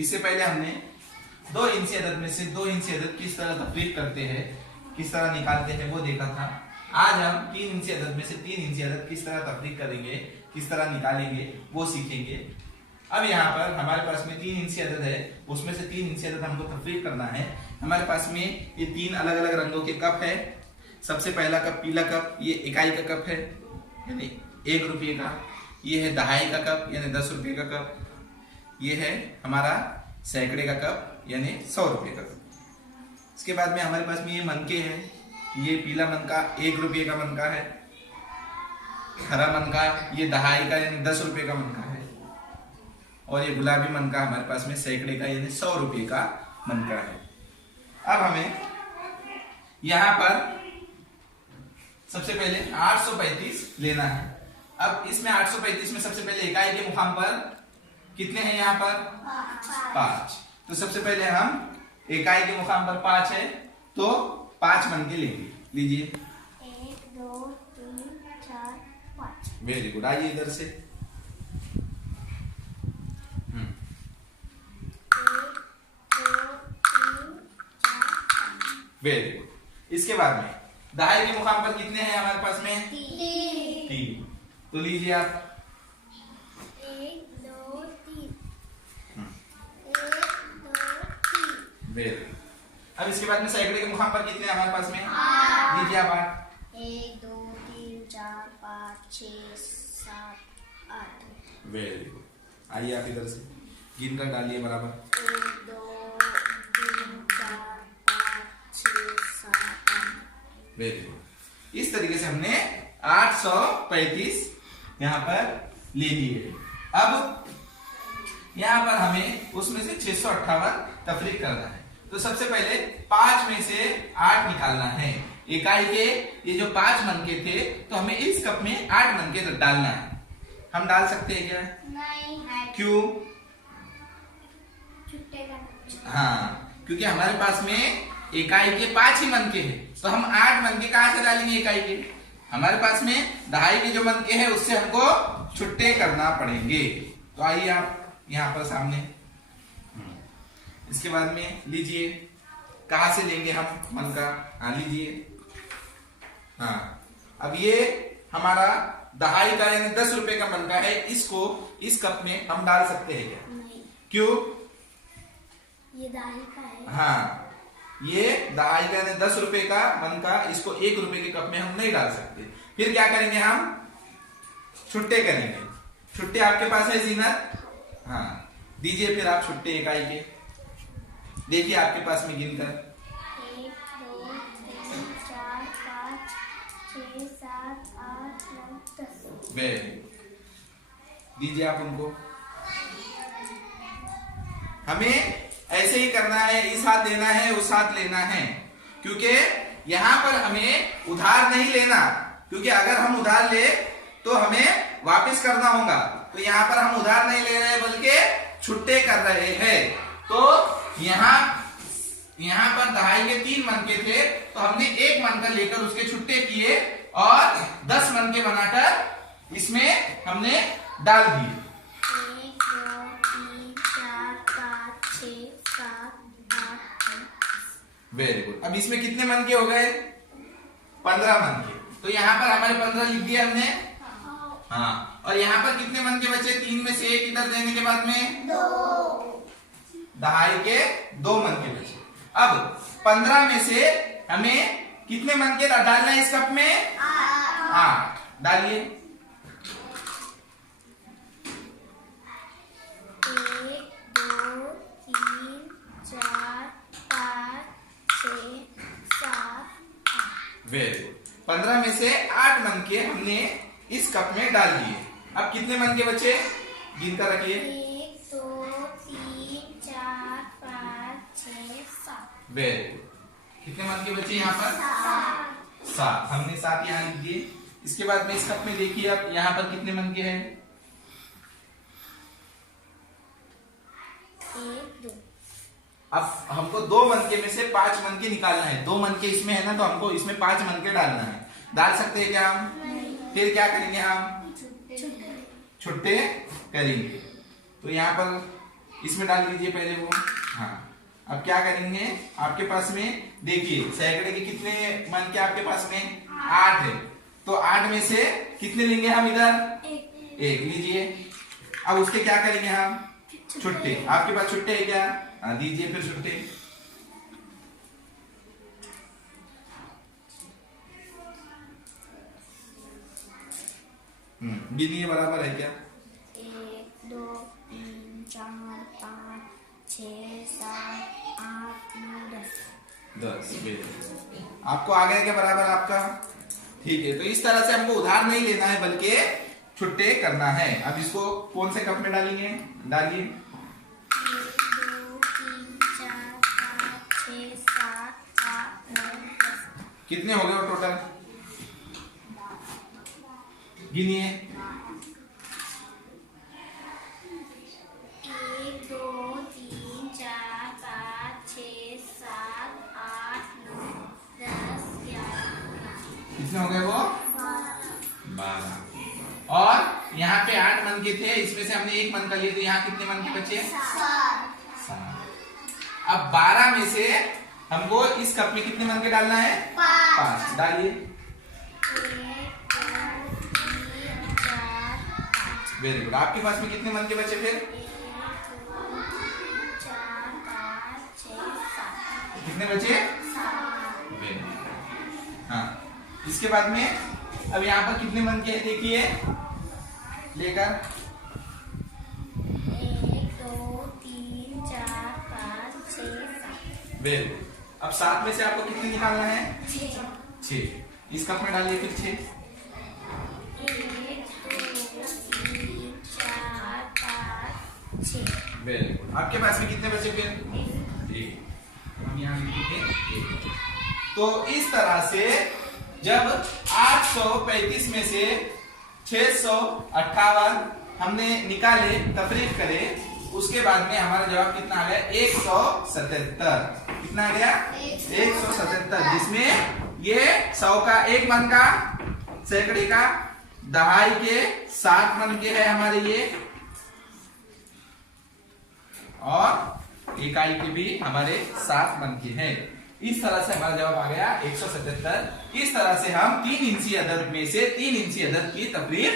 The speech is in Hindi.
इससे पहले हमने 2 इंची अदद में से 2 इंची अदद किस तरह तफरीक करते हैं, किस तरह निकालते हैं वो देखा था। आज हम 3 इंची अदद में से 3 इंची अदद किस तरह तफरीक करेंगे, किस तरह निकालेंगे वो सीखेंगे। अब यहाँ पर हमारे पास में 3 इंची अदद है, उसमें से 3 इंची अदद हमको तफरीक करना है। हमारे पास में ये 3 अलग अलग रंगों के कप है। सबसे पहला कप पीला कप, ये इकाई का कप है यानी 1 रुपये का। ये है दहाई का कप यानी 10 रुपये का कप। ये है हमारा सैकड़े का कप यानी 100 रुपये का कप। इसके बाद में हमारे पास में ये मनके हैं। ये पीला मनका 1 रुपये का मनका है। हरा मनका ये दहाई का यानी 10 रुपये का मनका है। और ये गुलाबी मनका हमारे पास में सैकड़े का यानी 100 रुपये का मनका है। अब हमें यहाँ पर सबसे पहले 835 लेना है। अब इसमें 835 में सबसे पहले इकाई के मुकाम पर कितने हैं यहाँ पर 5। तो सबसे पहले हम इकाई के मुकाम पर 5 है तो 5 मनके लेंगे। लीजिए 1 2 3 4 5। Very good. आइए इधर से 1 2 3 4 5। Very good. इसके बाद में दहाई के मुकाम पर कितने हैं हमारे पास में 3। तो लीजिए आप 1 2 3 1 2 3। Very good. अब इसके बाद में सैकड़े के मुकाम पर कितने हैं हमारे पास में लीजिए आप 8। 1 2 3 4 5 6 7 8। Very good. आइए आप इधर से गिन कर डालिए बराबर 1 2 3 4 5 6 7 8। Very good. इस तरीके से हमने 835 यहाँ पर ले लिए। अब यहाँ पर हमें उसमें से 658 तफरीक करना है। तो सबसे पहले 5 में से 8 निकालना है। इकाई के ये जो 5 मनके थे तो हमें इस कप में 8 मनके डालना है। हम डाल सकते हैं क्या? नहीं है। क्यों? छुट्टे का। हाँ, क्योंकि हमारे पास में इकाई के 5 ही मनके हैं तो हम 8 मनके कहाँ से डालेंगे इकाई के? हमारे पास में दहाई के जो मनके हैं उससे हमको छुट्टे करना पड़ेंगे। तो आइए आप यहाँ पर सामने। इसके बाद में लीजिए कहाँ से लेंगे हम मनका? हाँ लीजिए। हाँ, अब ये हमारा दहाई का यानी 10 रुपए का मनका है। इसको इस कप में हम डाल सकते हैं क्या? नहीं। क्यों? ये दाही का है। हाँ, ये दहाई का यानी 10 रुपए का मनका, इसको 1 रुपए के कप में हम नहीं डाल सकते। फिर क्या करेंगे? हम छुट्टे करेंगे। छुट्टे आपके पास है जीनत? हाँ, दीजिए फिर आप छुट्टे इकाई के। देखिए आपके पास में गिनकर 1 2 3 4 5 6 7 8 9 10। Very good. दीजिए आप उनको। हमें ऐसे ही करना है, इस हाथ देना है उस हाथ लेना है, क्योंकि यहाँ पर हमें उधार नहीं लेना, क्योंकि अगर हम उधार ले तो हमें वापस करना होगा। तो यहाँ पर हम उधार नहीं ले रहे बल्कि छुट्टे कर रहे हैं। तो यहाँ पर दहाई के 3 मनके थे तो हमने 1 मनका लेकर उसके छुट्टे किए और 10 मनके बनाकर इसमें हमने डाल दिए। 1 2 3 4 5 6 7 8 9। Very good. अब इसमें कितने मनके हो गए? 15 मनके। तो यहाँ पर हमारे 15 लिख दिए हमने। हाँ, और यहाँ पर कितने मनके बचे? 3 में से 1 इधर देने के बाद में 2। दहाई के 2 मनके बचे। अब 15 में से हमें कितने मनके डालना है इस कप में? 8 डालिए। 1 2 3 4 5 6 7 8। Very good. 15 में से 8 मनके हमने इस कप में डाल दिए। अब कितने मनके बचे? गिन कर रखिए। 1 2 3 4 5 6 7। Very good. कितने मनके बचे यहाँ पर? 7। हमने 7 यहाँ लिख दिए। इसके बाद में इस कप में देखिए अब यहाँ पर कितने मनके हैं? 1 2। अब हमको 2 मनके में से 5 मनके निकालना है। 2 मनके इसमें है ना तो हमको इसमें 5 मनके डालना है। डाल सकते हैं क्या हम? फिर क्या करेंगे? हम छुट्टे करेंगे। तो यहाँ पर इसमें डाल दीजिए पहले वो। हाँ, अब क्या करेंगे, आपके पास में देखिए सैकड़े के कितने मन के आपके पास में 8 है, तो 8 में से कितने लेंगे हम इधर, एक लीजिए। अब उसके क्या करेंगे हम, छुट्टे। आपके पास छुट्टे है क्या, हाँ दीजिए फिर छुट्टे। गिनिए बराबर है क्या, 1 2 3 4 5 6 7 8 9 10। आपको आ गया क्या बराबर आपका, ठीक है। तो इस तरह से हमको उधार नहीं लेना है बल्कि छुट्टे करना है। अब इसको कौन से कप में डालेंगे, डालिए। 1 2 3 4 5 6 7 8 9 10। कितने हो गए टोटल, गिनिए। 1 2 3 4 5 6 7 8 9 10 11। कितने हो गए वो, 12। और यहाँ पे 8 मन के थे, इसमें से हमने 1 मन का लिए, तो यहाँ कितने मन के बचे, 7। अब 12 में से हमको इस कप में कितने मन के डालना है, 5। डालिए। 1 2 3 4 5। Very good. आपके पास में कितने मन के बचे फिर, 1 2 3 4 5 6 7। कितने बचे, 7। Very good. हाँ, इसके बाद में अब यहाँ पर कितने मन के हैं देखिए, लेकर 1 2 3 4 5 6 7। Very good. अब 7 में से आपको कितने निकालना है, 6। इस कप में डालिए फिर 6। 1 2 3 4 5 6। Very good. आपके पास में कितने बचे फिर, 1। हम यहाँ लिखेंगे 1। तो इस तरह से जब 835 में से 658 हमने निकाले, तफरीक करे, उसके बाद में हमारा जवाब कितना आ गया, 177। कितना आ गया, 177, जिसमें ये 100 का 1 मन का, सैकड़े का, दहाई के 7 मन के है हमारे ये, और इकाई के भी हमारे 7 मन के हैं। इस तरह से हमारा जवाब आ गया 177। इस तरह से हम 3 इंची अदद में से 3 इंची अदद की तफरीक